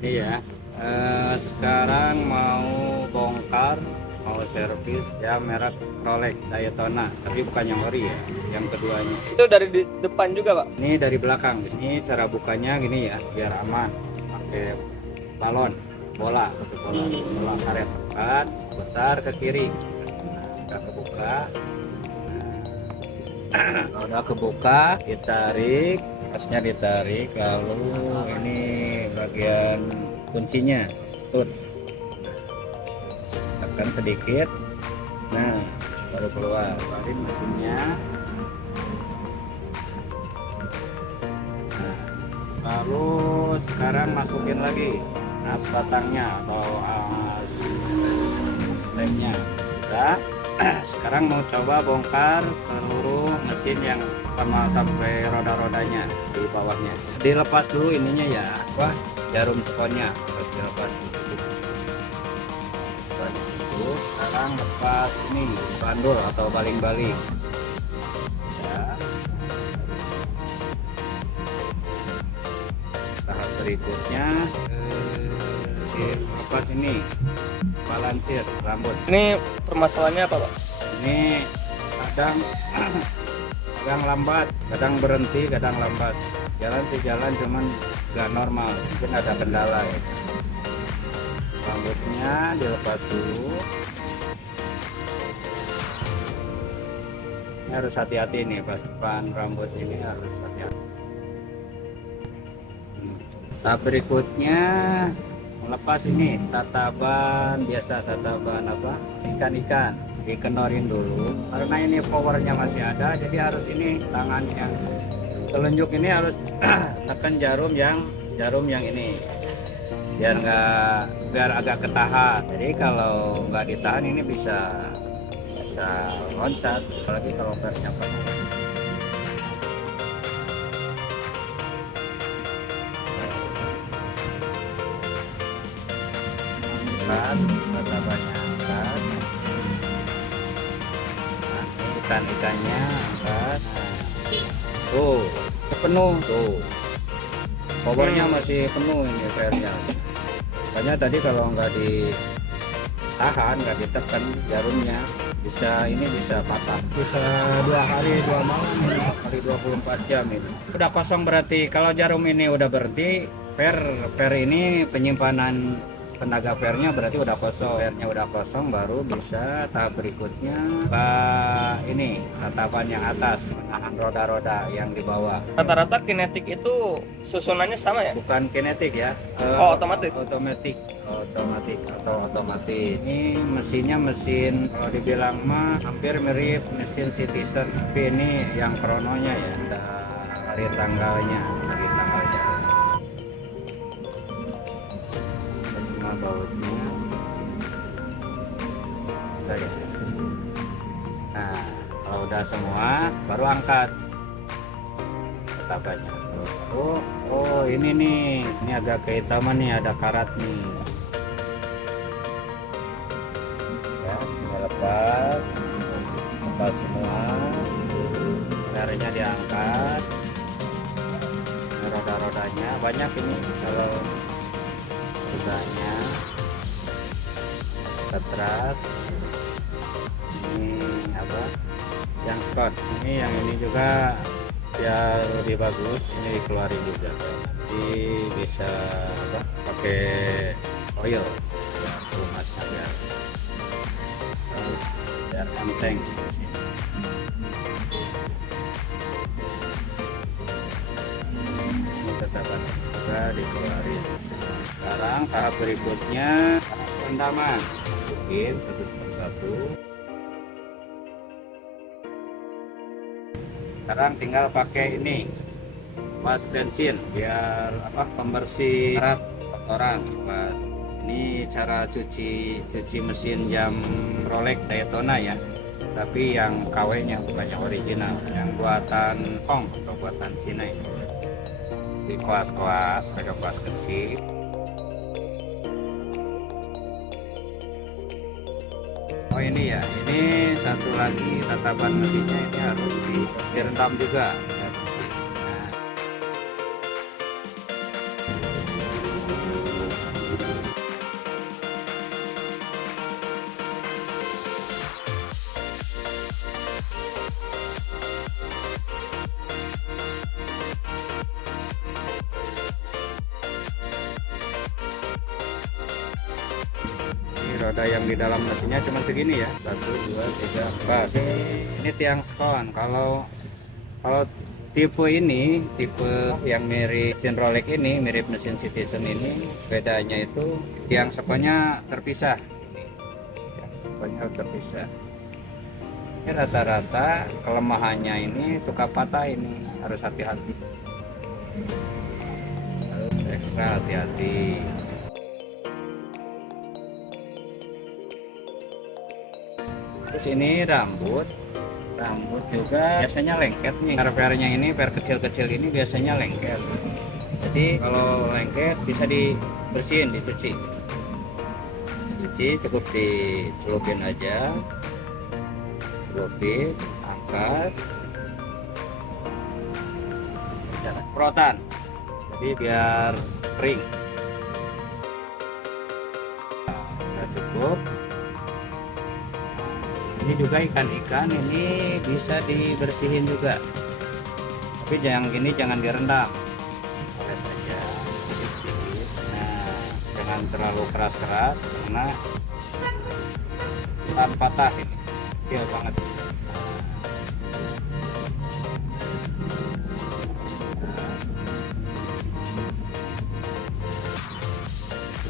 Iya, sekarang mau bongkar, mau servis ya merek Rolex Daytona, tapi bukan yang ori ya, yang keduanya. Itu dari depan juga, Pak? Ini dari belakang. Ini cara bukanya gini ya, biar aman. Pakai balon, bola, pakai bola, bola karet tepat, putar ke kiri. Nah, udah kebuka. Kalau udah kebuka, ditarik, pasnya ditarik, lalu ini bagian kuncinya, stud. Tekan sedikit, nah baru keluar. Keluarin mesinnya. Nah, lalu sekarang masukin lagi as batangnya atau as stemnya. Udah. Sekarang mau coba bongkar seluruh mesin yang sama sampai roda-rodanya di bawahnya. Dilepas dulu ininya ya, apa jarum sponnya harus dilepas. Sekarang lepas ini bandul atau baling-baling ya. Tahap berikutnya lepas ini balansir rambut. Ini permasalahannya apa, Pak? Ini kadang kadang lambat, kadang berhenti, kadang lambat. Jalan sih jalan, cuman nggak normal, mungkin ada kendala ya. Rambutnya dilepas dulu. Ini harus hati-hati nih, pas depan rambut ini harus hati-hati. Tahap berikutnya melepas ini tataban biasa, tataban apa ikan-ikan, dikenorin dulu karena ini powernya masih ada, jadi harus ini tangan yang telunjuk ini harus tekan jarum yang ini biar agak ketahan. Jadi kalau nggak ditahan ini bisa loncat, apalagi kalau pernya penuh. Tatabannya angkat, nah, ikan-ikannya angkat, tuh penuh tuh, powernya masih penuh ini fairnya. Makanya tadi kalau nggak ditahan, nggak ditekan jarumnya bisa patah, bisa 2 hari 2 malam, 2 kali 24 jam itu udah kosong. Berarti kalau jarum ini udah berhenti, per ini penyimpanan tenaga pernya berarti udah kosong. Pernya udah kosong baru bisa tahap berikutnya ini tatapan yang atas menahan roda-roda yang di bawah. Rata-rata kinetik itu susunannya sama ya? Bukan kinetik ya, Oh, otomatis. otomatis atau otomatis. Ini mesinnya mesin kalau dibilang mah hampir mirip mesin Citizen, tapi ini yang krononya ya, ada hari tanggalnya, semua bautnya. Nah, kalau udah semua baru angkat tatapannya. Oh, ini nih, ini agak kehitaman nih, ada karat nih. Ya, lepas semua, caranya diangkat. Roda-rodanya banyak ini, kalau rodanya ketrat. Ini apa? Yang spot. Ini juga biar lebih bagus, ini dikeluarin juga. Jadi bisa apa? Pakai oil ya, lumasnya biar enteng. Ini tetapan juga dikeluarin. Sekarang tahap berikutnya tahap rendaman, masukin satu persatu. Sekarang tinggal pakai ini was bensin biar apa, pembersih karat kotoran. Ini cara cuci mesin jam Rolex Daytona ya, tapi yang KW nya bukan yang original, yang buatan Hong atau buatan Cina ini. Di kuas-kuas, pakai kuas kecil. Oh ini ya, ini satu lagi tatapan mesinnya ini harus direndam juga. Nah, roda yang di dalam mesinnya cuma segini ya, 1 2 3 4. Ini tiang skon. Kalau tipe ini, tipe yang mirip mesin Rolex ini, mirip mesin Citizen ini, bedanya itu tiang skonnya terpisah. Ini tiang skonnya terpisah. Ini rata-rata kelemahannya ini suka patah, ini harus hati-hati, harus ekstra hati-hati. Terus ini rambut juga biasanya lengket nih. Per-pernya ini, per kecil-kecil ini biasanya lengket. Jadi kalau lengket bisa dibersihin, dicuci. Cukup dicelupin aja, celupin, angkat, semprotan. Jadi biar kering. Nah, cukup. Ini juga ikan-ikan ini bisa dibersihin juga, tapi jangan direndam, oles aja sedikit. Nah, jangan terlalu keras karena patah, ini kecil banget.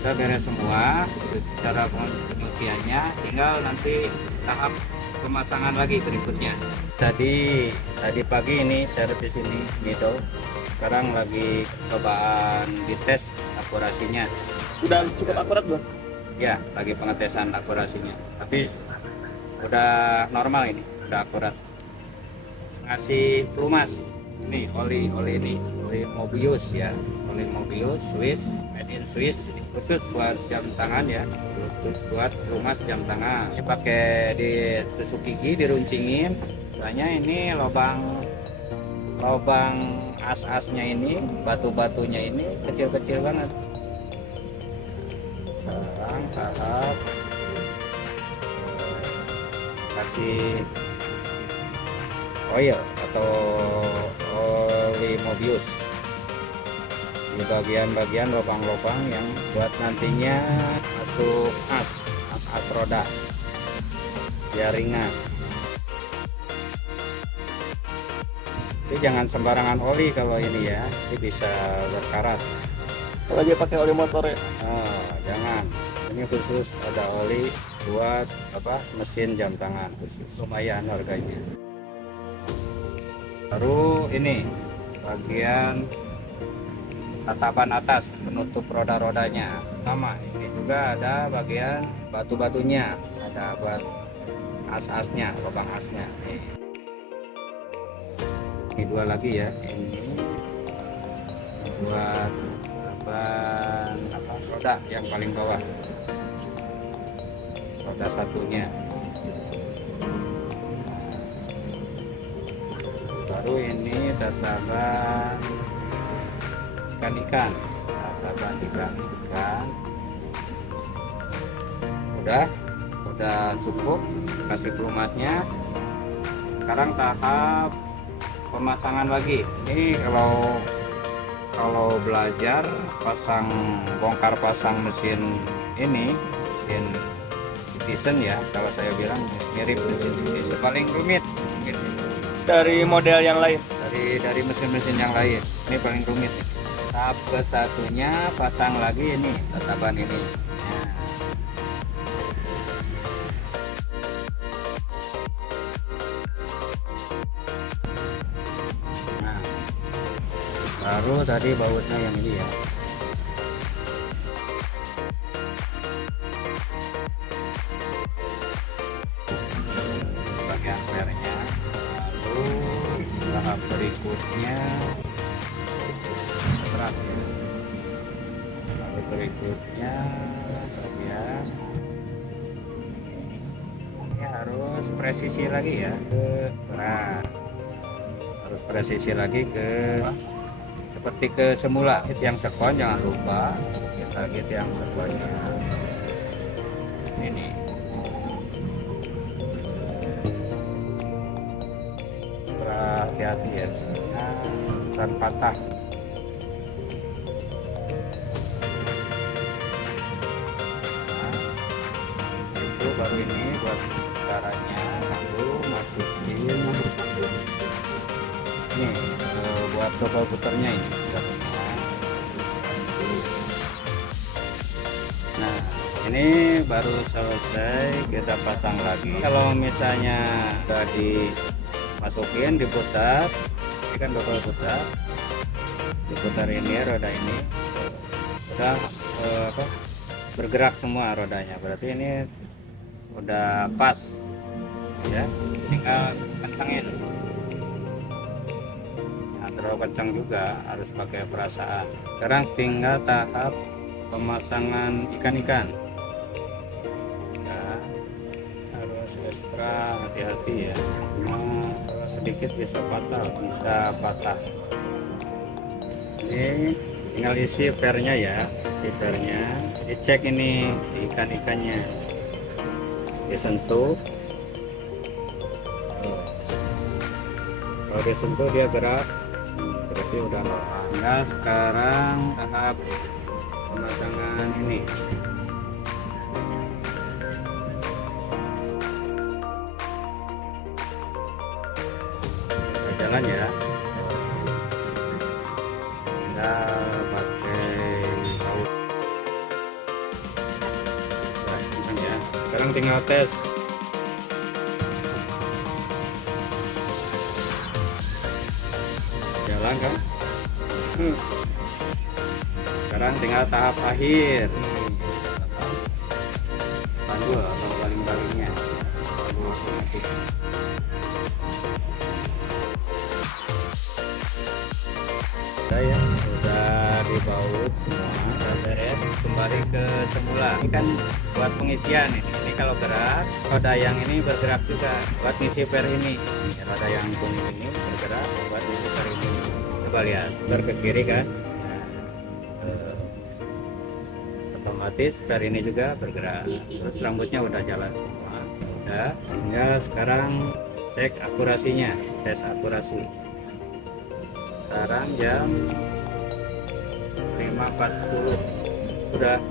Sudah beres semua secara penyuciannya, tinggal nanti tahap pemasangan lagi berikutnya. Tadi pagi ini servis ini middle, sekarang lagi cobaan dites akurasinya. Udah cukup akurat belum? Ya, lagi pengetesan akurasinya, tapi udah normal, ini udah akurat. Ngasih pelumas ini oli ini, oli Mobius ya, oli Mobius Swiss, made in Swiss, ini khusus buat jam tangan ya, khusus buat pelumas jam tangan. Ini pakai ditusuk gigi, diruncingin. Soalnya ini lubang as-asnya ini, batu-batunya ini kecil-kecil banget. Sekarang tahap kasih oil atau oli Mobius di bagian-bagian lubang-lubang yang buat nantinya masuk as roda biar ringan. Tapi jangan sembarangan oli kalau ini ya, ini bisa berkarat. Kalau dia pakai oli motor ya? Oh, jangan. Ini khusus ada oli buat mesin jam tangan khusus, lumayan harganya. Baru ini bagian tatapan atas penutup roda-rodanya sama. Ini juga ada bagian batu-batunya, ada buat as-asnya, lubang asnya. Ini dua lagi ya, ini buat roda yang paling bawah, roda satunya. Baru ini tatapan ikan-ikan, udah cukup kasih pelumasnya. Sekarang tahap pemasangan lagi. Ini kalau belajar bongkar pasang mesin ini, mesin Citizen ya, kalau saya bilang mirip mesin Citizen, paling rumit mungkin Dari model yang lain? dari mesin-mesin yang lain, ini paling rumit. Tahap ke satunya pasang lagi ini tatapan ini. Nah, baru tadi bautnya yang ini ya. Bagian pernya. Lalu tahap berikutnya bagian ini harus presisi lagi ya, harus presisi lagi seperti ke semula. Tiang sekon jangan lupa kita tiang sekonnya ini. Hati-hati ya, dan patah. baru ini buat caranya, lalu masukin ini buat double puternya ini. Nah, ini baru selesai, kita pasang lagi. Kalau misalnya udah dimasukin, diputar, ini kan double putar, diputar ini roda ini, udah bergerak semua rodanya. Berarti ini udah pas, ya. Tinggal kencangin. Nah, terlalu kencang juga, harus pakai perasaan. Sekarang tinggal tahap pemasangan ikan-ikan. Ya, harus ekstra hati-hati ya. Nah, kalau sedikit bisa patah. Ini tinggal isi pernya ya, dicek ini si ikan-ikannya, disentuh. Kalau disentuh dia gerak, berarti udah normal. Nah, sekarang tahap pemasangan ini. Kita jalan ya, kita pakai baut ya. Sekarang tinggal tes. Jalan kan. Sekarang tinggal tahap akhir, manual atau baling-balingnya, otomatis. Sudah dibaut semua, sudah beres. Kembali ke semula. Ini kan buat pengisian ini kalau gerak, roda yang ini bergerak juga buat ngisi per ini. Roda yang kuning ini bergerak buat ngisi per ini. Coba lihat, ke kiri kan. Otomatis per ini juga bergerak. Terus rambutnya udah jalan semua, udah tinggal sekarang cek akurasinya, tes akurasi. Sekarang jam 5.40 udah